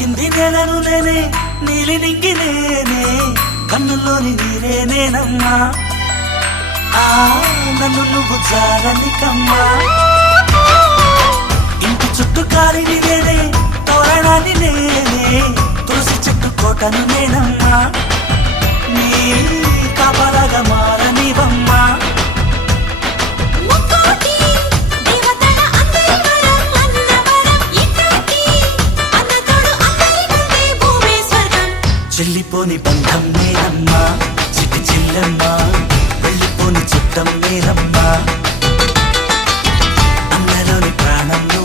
తాకింది నేలను నేనే నీలి నింగి నేనే కన్నుల్లోని నీరే నేనమ్మా నన్ను నువ్వు జాలని కమ్మా ఇంటి చుట్టూ కాలిని నేనే తోరణాన్ని నేనే తులసి చెట్టు కోటను నేనమ్మా నీ కాపలాగా మారనివమ్మా చెల్లిపోని బంధం నేనమ్మా చిట్టి చెల్లెమ్మా వెళ్ళిపోని చుట్టం నేనమ్మా అన్నలోని ప్రాణం